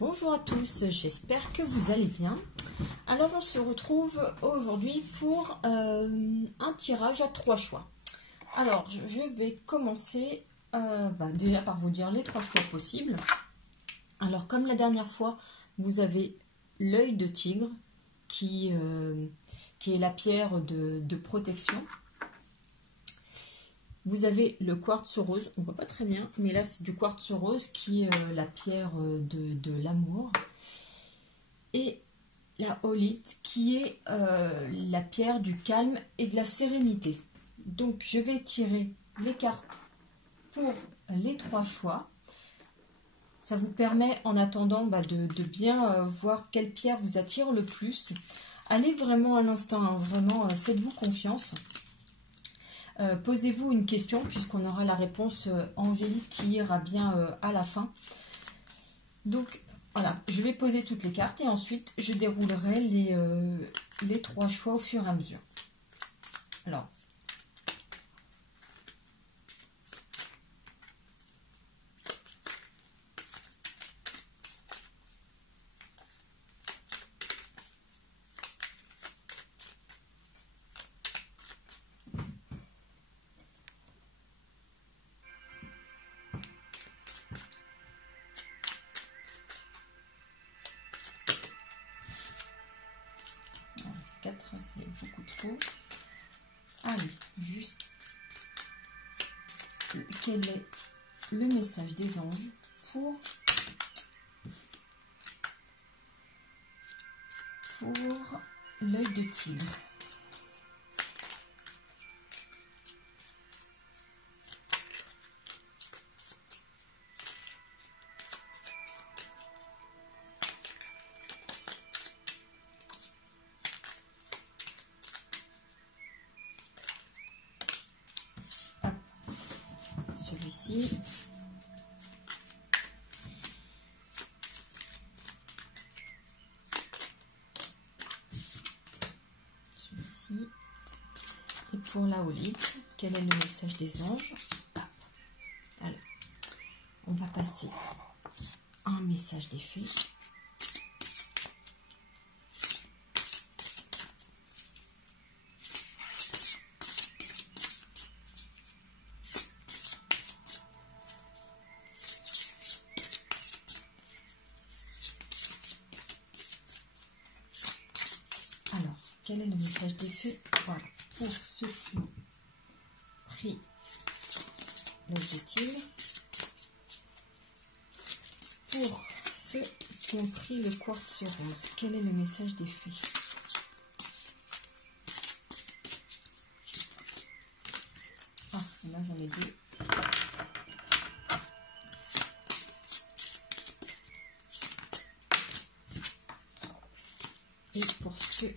Bonjour à tous, j'espère que vous allez bien. Alors on se retrouve aujourd'hui pour un tirage à 3 choix. Alors je vais commencer déjà par vous dire les 3 choix possibles. Alors comme la dernière fois, vous avez l'œil de tigre qui est la pierre de protection. Vous avez le quartz rose, on ne voit pas très bien, mais là c'est du quartz rose qui est la pierre de l'amour. Et la holite qui est la pierre du calme et de la sérénité. Donc je vais tirer les cartes pour les 3 choix. Ça vous permet en attendant de bien voir quelle pierre vous attire le plus. Allez vraiment à l'instinct, hein, vraiment faites-vous confiance. Posez-vous une question puisqu'on aura la réponse angélique qui ira bien à la fin. Donc voilà, je vais poser toutes les cartes et ensuite je déroulerai les 3 choix au fur et à mesure. Alors, c'est beaucoup trop. Allez, juste quel est le message des anges pour l'œil de tigre. Celui-ci. Celui-ci. Et pour la holite, quel est le message des anges? Alors, on va passer un message des fées. Alors, quel est le message des fées? Voilà, pour ceux qui ont pris l'œil de tigre. Pour ceux qui ont pris le quartz rose, quel est le message des fées? Ah, là j'en ai 2. Et pour ceux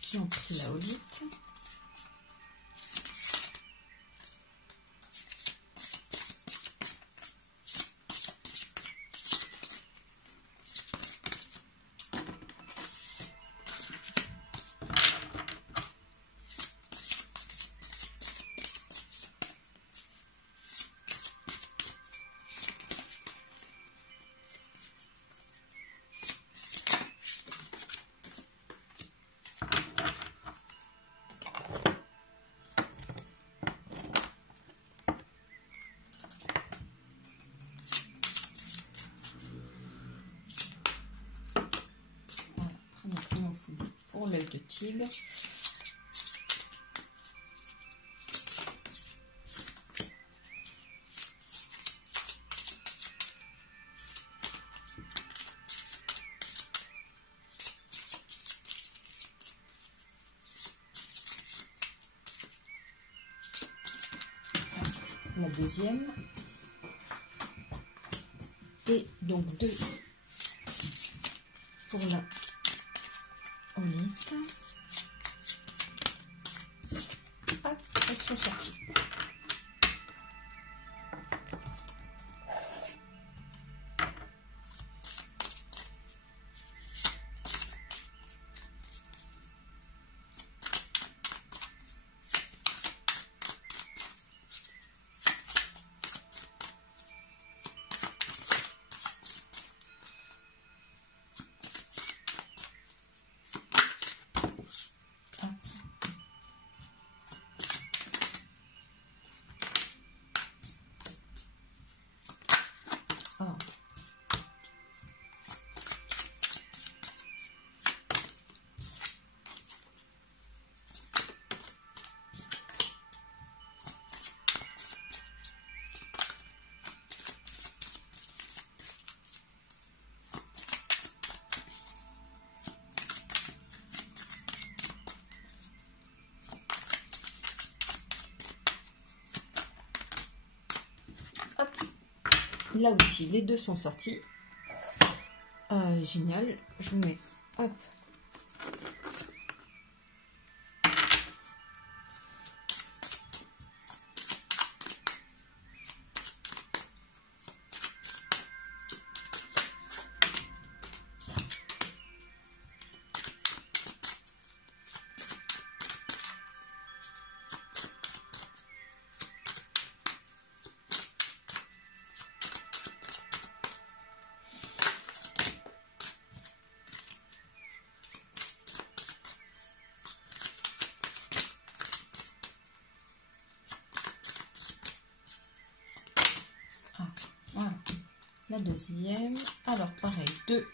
qui ont pris la holite, pour l'œil de tigre. La deuxième. Et donc 2 pour la holite. Hop, elles sont sorties. Là aussi, les deux sont sortis. Génial. Je vous mets, hop. Voilà, la deuxième. Alors pareil, 2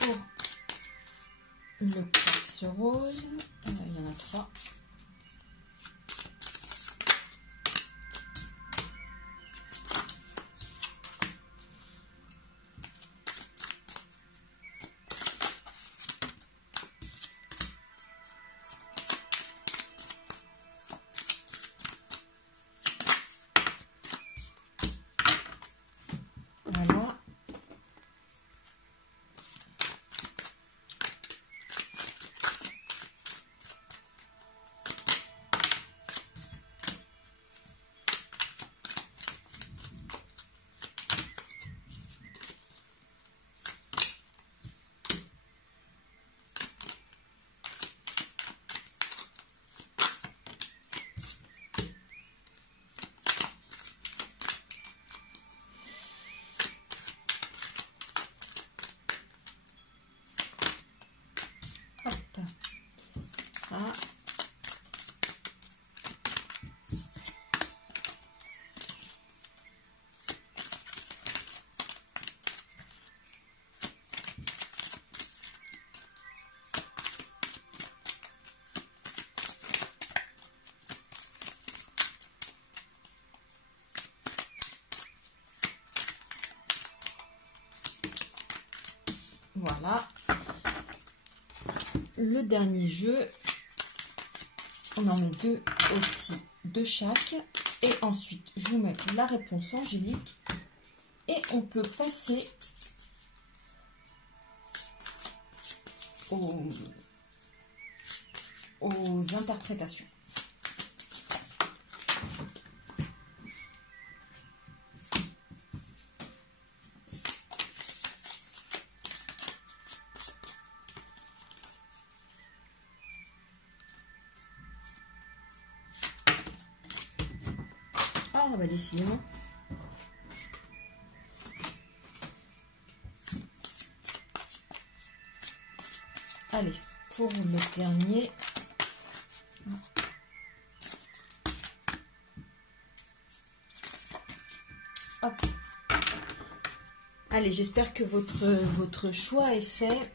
pour le quartz rose. Il y en a 3. Voilà. Hop. Ah. Voilà. Le dernier jeu, on en met 2 aussi de chaque. Et ensuite, je vous mets la réponse angélique. Et on peut passer aux interprétations. Ah, bah décidément. Allez, pour le dernier. Hop. Allez, j'espère que votre choix est fait.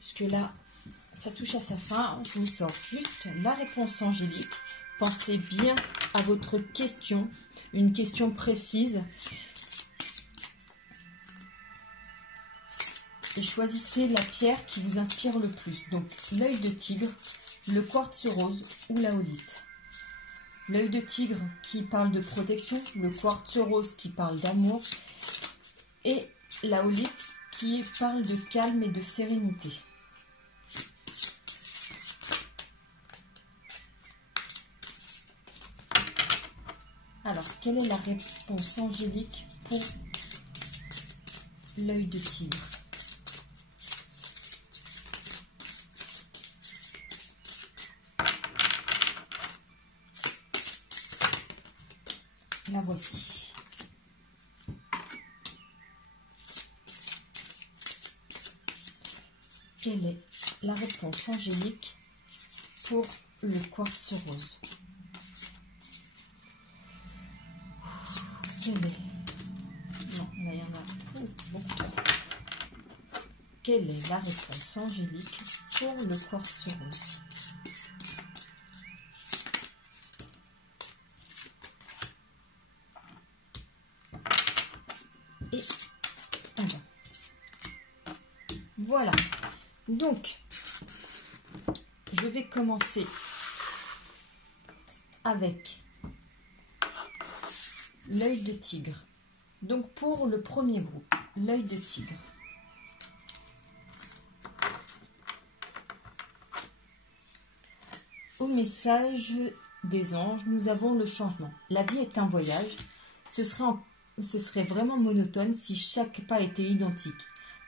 Puisque là, ça touche à sa fin. Je vous sors juste la réponse angélique. Pensez bien à votre question, une question précise. Et choisissez la pierre qui vous inspire le plus. Donc, l'œil de tigre, le quartz rose ou la holite. L'œil de tigre qui parle de protection, le quartz rose qui parle d'amour et la holite qui parle de calme et de sérénité. Alors, quelle est la réponse angélique pour l'œil de tigre? La voici. Quelle est la réponse angélique pour le quartz rose? Quelle est... Non, là il y en a beaucoup trop. Quelle est la réponse angélique pour le quartz rose? Et alors, voilà. Donc, je vais commencer avec l'œil de tigre. Donc pour le premier groupe, l'œil de tigre. Au message des anges, nous avons le changement. La vie est un voyage. Ce serait vraiment monotone si chaque pas était identique.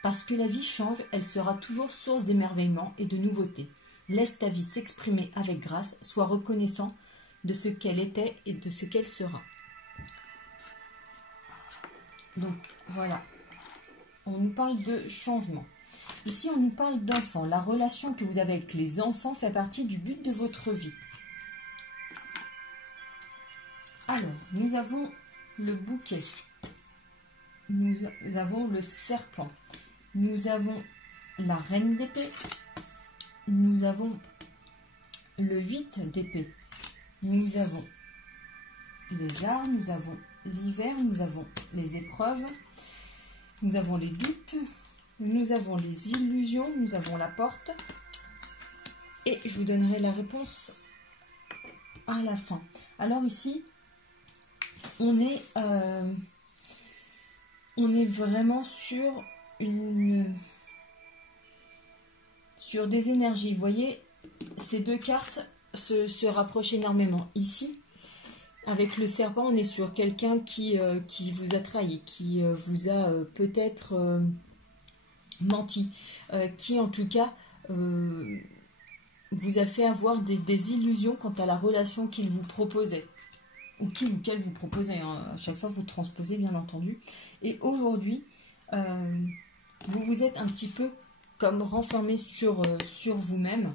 Parce que la vie change, elle sera toujours source d'émerveillement et de nouveautés. Laisse ta vie s'exprimer avec grâce, sois reconnaissant de ce qu'elle était et de ce qu'elle sera. Donc voilà, on nous parle de changement. Ici, on nous parle d'enfants. La relation que vous avez avec les enfants fait partie du but de votre vie. Alors, nous avons le bouquet. Nous avons le serpent. Nous avons la reine d'épée. Nous avons le 8 d'épée. Nous avons les arts. Nous avons l'hiver. Nous avons les épreuves. Nous avons les doutes. Nous avons les illusions. Nous avons la porte. Et je vous donnerai la réponse à la fin. Alors ici, on est vraiment sur des énergies. Vous voyez, ces deux cartes se rapprochent énormément. Ici, avec le serpent, on est sur quelqu'un qui vous a trahi, qui vous a peut-être menti, qui en tout cas vous a fait avoir des illusions quant à la relation qu'il vous proposait. Ou qu'elle vous proposait, hein. À chaque fois vous transposez bien entendu. Et aujourd'hui, vous vous êtes un petit peu comme renfermé sur vous-même.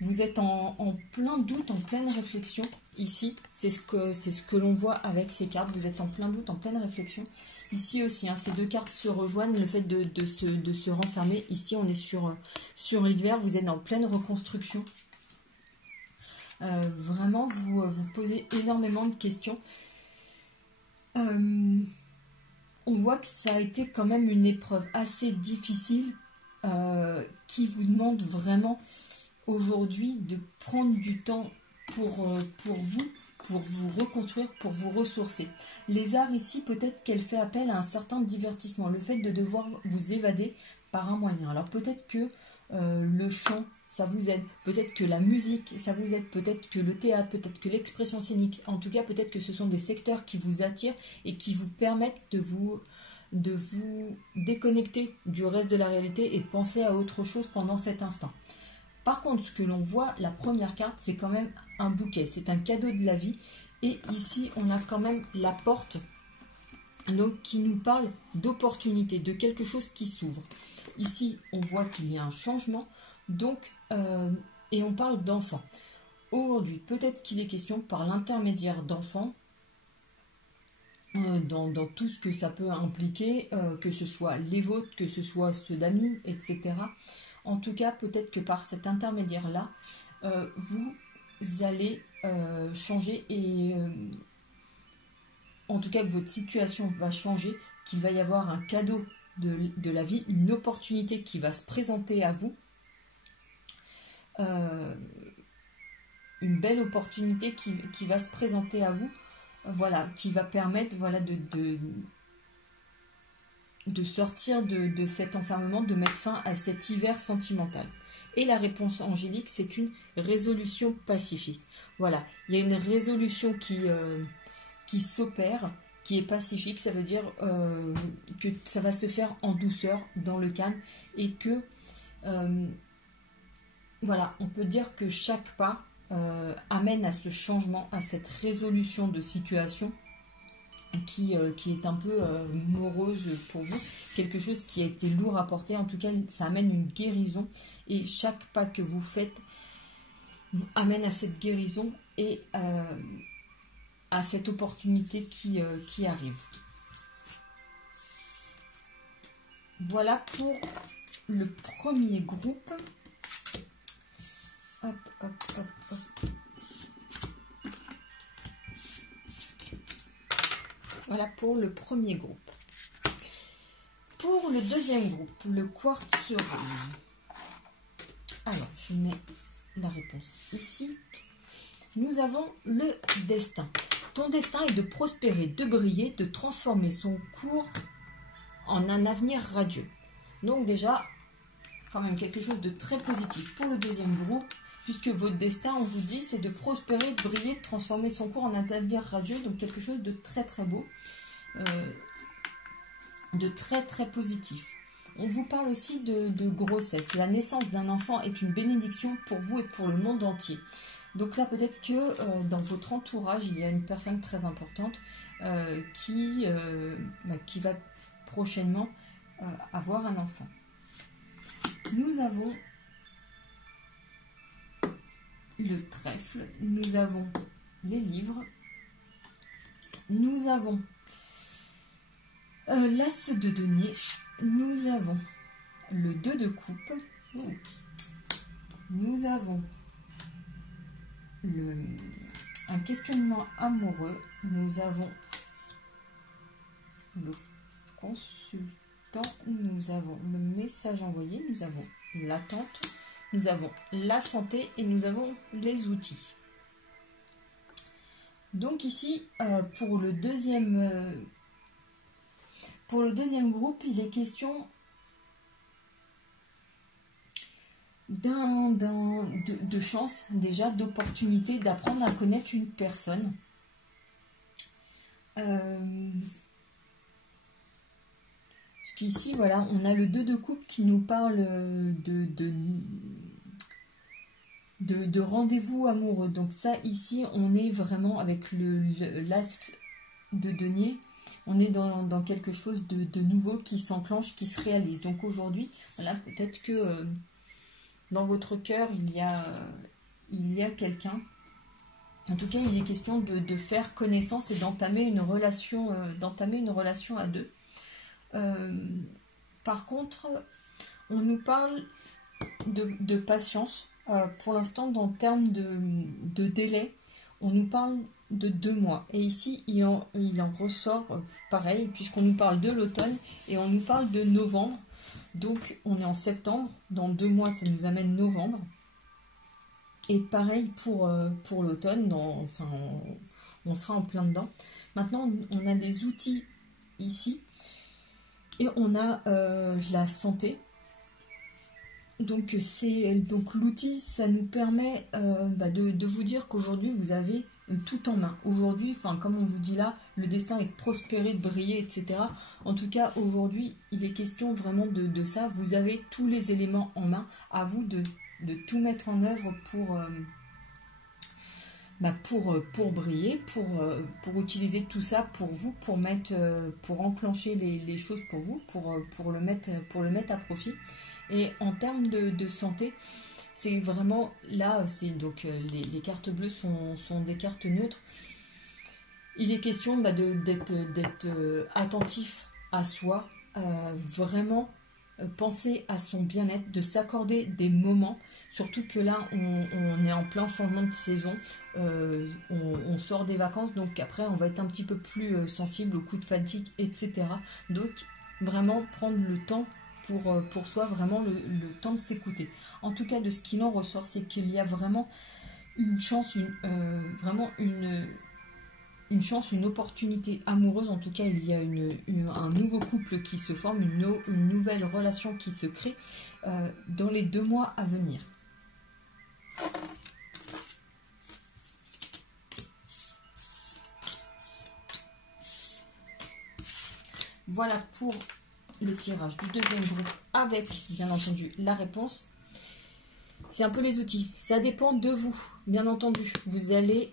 Vous êtes en plein doute, en pleine réflexion. Ici, c'est ce que l'on voit avec ces cartes. Vous êtes en plein doute, en pleine réflexion. Ici aussi, hein, ces deux cartes se rejoignent, le fait de se renfermer. Ici, on est sur l'hiver, vous êtes en pleine reconstruction. Vraiment, vous posez énormément de questions. On voit que ça a été quand même une épreuve assez difficile qui vous demande vraiment aujourd'hui de prendre du temps pour vous reconstruire, pour vous ressourcer. Les arts ici, peut-être qu'elle fait appel à un certain divertissement, le fait de devoir vous évader par un moyen. Alors peut-être que le chant, ça vous aide, peut-être que la musique, ça vous aide, peut-être que le théâtre, peut-être que l'expression scénique, en tout cas peut-être que ce sont des secteurs qui vous attirent et qui vous permettent de vous déconnecter du reste de la réalité et de penser à autre chose pendant cet instant. Par contre, ce que l'on voit, la première carte, c'est quand même un bouquet, c'est un cadeau de la vie. Et ici, on a quand même la porte donc, qui nous parle d'opportunité, de quelque chose qui s'ouvre. Ici, on voit qu'il y a un changement, donc, et on parle d'enfants. Aujourd'hui, peut-être qu'il est question par l'intermédiaire d'enfants, dans tout ce que ça peut impliquer, que ce soit les vôtres, que ce soit ceux d'amis, etc. En tout cas, peut-être que par cet intermédiaire-là, vous allez changer et en tout cas que votre situation va changer, qu'il va y avoir un cadeau de la vie, une opportunité qui va se présenter à vous, une belle opportunité qui va se présenter à vous, voilà, qui va permettre, voilà, de sortir de cet enfermement, de mettre fin à cet hiver sentimental. Et la réponse angélique, c'est une résolution pacifique. Voilà, il y a une résolution qui s'opère, qui est pacifique. Ça veut dire que ça va se faire en douceur, dans le calme, et que voilà, on peut dire que chaque pas amène à ce changement, à cette résolution de situation qui est un peu morose pour vous, quelque chose qui a été lourd à porter. En tout cas, ça amène une guérison, et chaque pas que vous faites vous amène à cette guérison et à cette opportunité qui arrive. Voilà pour le premier groupe. Hop, hop, hop, hop. Voilà pour le premier groupe. Pour le deuxième groupe, le quartz rose. Alors, je mets la réponse ici. Nous avons le destin. ton destin est de prospérer, de briller, de transformer son cours en un avenir radieux. Donc déjà, quand même quelque chose de très positif pour le deuxième groupe, puisque votre destin, on vous dit, c'est de prospérer, de briller, de transformer son cours en un avenir radieux, donc quelque chose de très très beau, de très très positif. On vous parle aussi de grossesse. La naissance d'un enfant est une bénédiction pour vous et pour le monde entier. Donc là, peut-être que dans votre entourage, il y a une personne très importante qui va prochainement avoir un enfant. Nous avons le trèfle, nous avons les livres, nous avons l'as de denier, nous avons le 2 de coupe, nous avons un questionnement amoureux, nous avons le consultant, nous avons le message envoyé, nous avons l'attente, nous avons la santé et nous avons les outils. Donc ici, pour le deuxième groupe, il est question de chance, déjà, d'opportunité d'apprendre à connaître une personne. Parce qu'ici, voilà, on a le 2 de coupe qui nous parle de rendez-vous amoureux. Donc ça, ici, on est vraiment avec l'as de denier. On est dans quelque chose de nouveau qui s'enclenche, qui se réalise. Donc aujourd'hui, voilà, peut-être que dans votre cœur, il y a quelqu'un. En tout cas, il est question de faire connaissance et d'entamer une relation à deux. Par contre, on nous parle de patience. Pour l'instant, en termes de délai, on nous parle de 2 mois. Et ici, il en ressort pareil, puisqu'on nous parle de l'automne et on nous parle de novembre. Donc, on est en septembre. Dans 2 mois, ça nous amène novembre. Et pareil pour l'automne. On sera en plein dedans. Maintenant, on a des outils ici. Et on a la santé. Donc l'outil, ça nous permet de vous dire qu'aujourd'hui, vous avez tout en main. Aujourd'hui, comme on vous dit là, le destin est de prospérer, de briller, etc. En tout cas, aujourd'hui, il est question vraiment de ça. Vous avez tous les éléments en main. À vous de tout mettre en œuvre pour briller, pour utiliser tout ça pour vous, pour enclencher les choses pour vous, pour le mettre à profit. Et en termes de santé, c'est vraiment là, les cartes bleues sont des cartes neutres. Il est question d'être attentif à soi, vraiment penser à son bien-être, de s'accorder des moments, surtout que là on est en plein changement de saison, on sort des vacances, donc après on va être un petit peu plus sensible aux coups de fatigue, etc. Donc vraiment prendre le temps pour soi, vraiment le temps de s'écouter. En tout cas, de ce qu'il en ressort, c'est qu'il y a vraiment une chance, une chance, une opportunité amoureuse. En tout cas, il y a un nouveau couple qui se forme, une nouvelle relation qui se crée dans les 2 mois à venir. Voilà pour le tirage du deuxième groupe avec, bien entendu, la réponse. C'est un peu les outils. Ça dépend de vous, bien entendu. Vous allez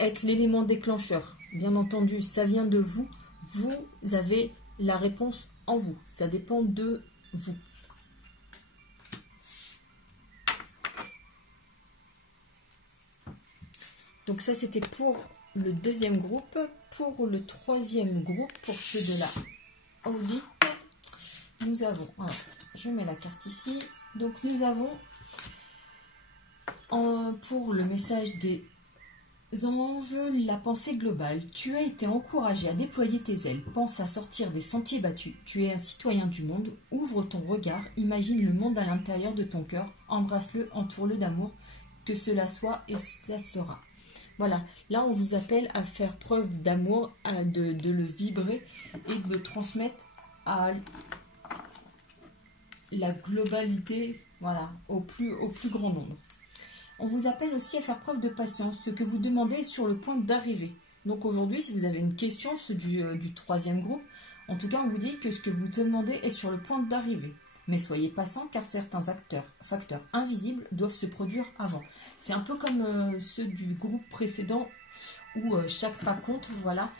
être l'élément déclencheur. Bien entendu, ça vient de vous. Vous avez la réponse en vous. Ça dépend de vous. Donc ça, c'était pour le deuxième groupe. Pour le troisième groupe, pour ceux de la Audit, nous avons, alors, je mets la carte ici, donc nous avons pour le message des anges, la pensée globale. Tu as été encouragé à déployer tes ailes, pense à sortir des sentiers battus, tu es un citoyen du monde, ouvre ton regard, imagine le monde à l'intérieur de ton cœur, embrasse-le, entoure-le d'amour, que cela soit et cela sera. Voilà, là on vous appelle à faire preuve d'amour, de le vibrer et de le transmettre à la globalité, voilà, au plus grand nombre. On vous appelle aussi à faire preuve de patience. Ce que vous demandez est sur le point d'arriver. Donc aujourd'hui, si vous avez une question, ceux du troisième groupe, en tout cas, on vous dit que ce que vous demandez est sur le point d'arriver. Mais soyez patient car certains facteurs invisibles doivent se produire avant. C'est un peu comme ceux du groupe précédent où chaque pas compte, voilà,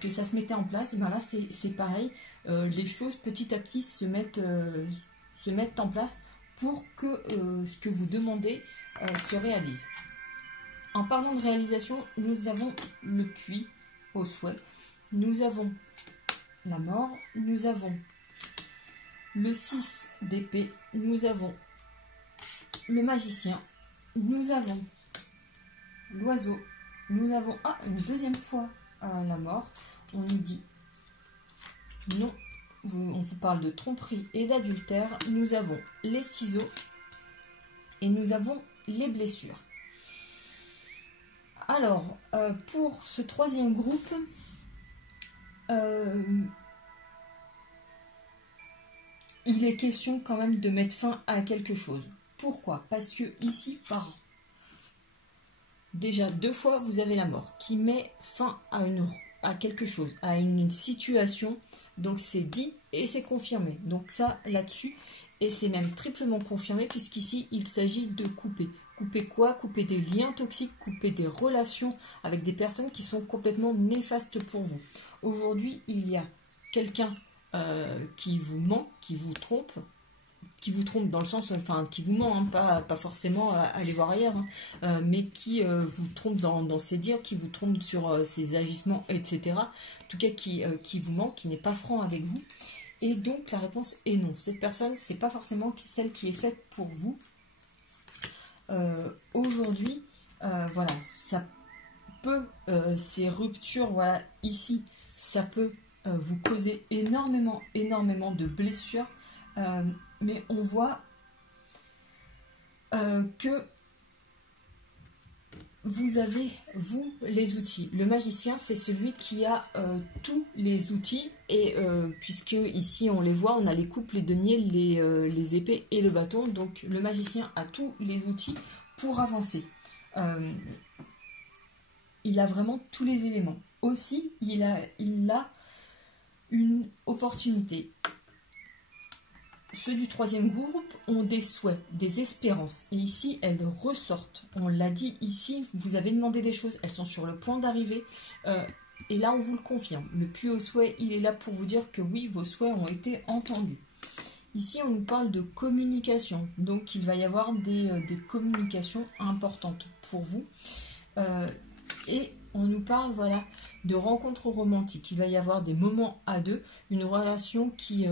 que ça se mettait en place. Et bien là, c'est pareil. Les choses petit à petit se mettent en place pour que ce que vous demandez se réalise. En parlant de réalisation, nous avons le puits au souhait, nous avons la mort, nous avons le 6 d'épée, nous avons le magicien, nous avons l'oiseau, nous avons une deuxième fois la mort. On nous dit non, on vous parle de tromperie et d'adultère. Nous avons les ciseaux et nous avons les blessures. Alors, pour ce troisième groupe, il est question quand même de mettre fin à quelque chose. Pourquoi? Parce que ici, déjà 2 fois, vous avez la mort qui met fin à quelque chose, à une situation. Donc c'est dit et c'est confirmé. Donc ça, là-dessus, et c'est même triplement confirmé puisqu'ici, il s'agit de couper. Couper quoi? Couper des liens toxiques, couper des relations avec des personnes qui sont complètement néfastes pour vous. Aujourd'hui, il y a quelqu'un qui vous ment, qui vous trompe dans le sens, enfin, qui vous ment, hein, pas forcément aller voir ailleurs, hein, mais qui vous trompe dans ses dires, qui vous trompe sur ses agissements, etc. En tout cas, qui vous ment, qui n'est pas franc avec vous. Et donc, la réponse est non. Cette personne, c'est pas forcément celle qui est faite pour vous. Aujourd'hui, voilà, ça peut, ces ruptures, voilà, ici, ça peut vous causer énormément de blessures. Mais on voit que vous avez, vous, les outils. Le magicien, c'est celui qui a tous les outils. Et puisque ici, on les voit, on a les coupes, les deniers, les épées et le bâton. Donc, le magicien a tous les outils pour avancer. Il a vraiment tous les éléments. Aussi, il a une opportunité. Ceux du troisième groupe ont des souhaits, des espérances. Et ici, elles ressortent. On l'a dit ici, vous avez demandé des choses, elles sont sur le point d'arriver. Et là, on vous le confirme. Le puits au souhait, il est là pour vous dire que oui, vos souhaits ont été entendus. Ici, on nous parle de communication. Donc, il va y avoir des communications importantes pour vous. Et on nous parle, voilà, de rencontres romantiques. Il va y avoir des moments à deux, une relation qui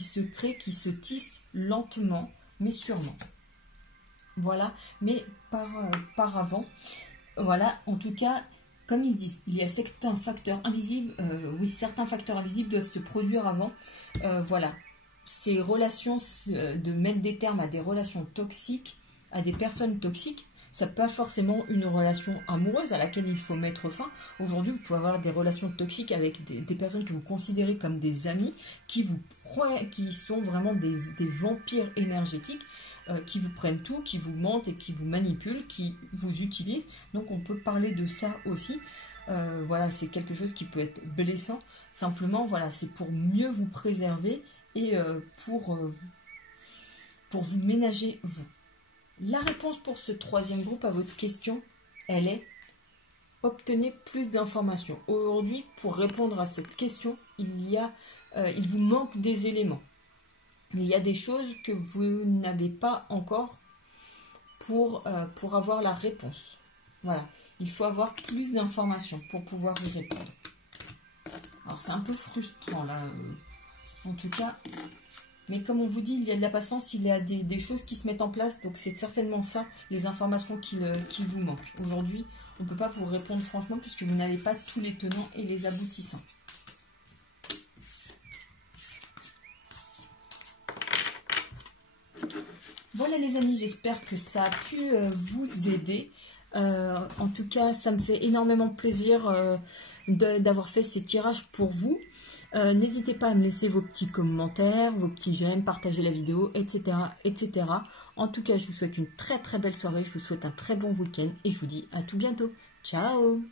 se crée, qui se tisse lentement, mais sûrement. Voilà, mais par avant, voilà, en tout cas, comme ils disent, il y a certains facteurs invisibles, oui, certains facteurs invisibles doivent se produire avant. Voilà, ces relations, de mettre des termes à des relations toxiques, à des personnes toxiques, ça n'est pas forcément une relation amoureuse à laquelle il faut mettre fin. Aujourd'hui, vous pouvez avoir des relations toxiques avec des personnes que vous considérez comme des amis, qui sont vraiment des vampires énergétiques, qui vous prennent tout, qui vous mentent et qui vous manipulent, qui vous utilisent. Donc on peut parler de ça aussi. Voilà, c'est quelque chose qui peut être blessant. Simplement, voilà, c'est pour mieux vous préserver et pour vous ménager vous. La réponse pour ce troisième groupe à votre question, elle est obtenez plus d'informations. Aujourd'hui, pour répondre à cette question, il vous manque des éléments. Il y a des choses que vous n'avez pas encore pour avoir la réponse. Voilà, il faut avoir plus d'informations pour pouvoir y répondre. Alors c'est un peu frustrant là, en tout cas. Mais comme on vous dit, il y a de la patience, il y a des choses qui se mettent en place. Donc c'est certainement ça, les informations qui vous manquent. Aujourd'hui, on ne peut pas vous répondre franchement puisque vous n'avez pas tous les tenants et les aboutissants. Voilà les amis, j'espère que ça a pu vous aider. En tout cas, ça me fait énormément plaisir d'avoir fait ces tirages pour vous. N'hésitez pas à me laisser vos petits commentaires, vos petits j'aime, partager la vidéo, etc., etc. En tout cas, je vous souhaite une très très belle soirée, je vous souhaite un très bon week-end et je vous dis à tout bientôt. Ciao!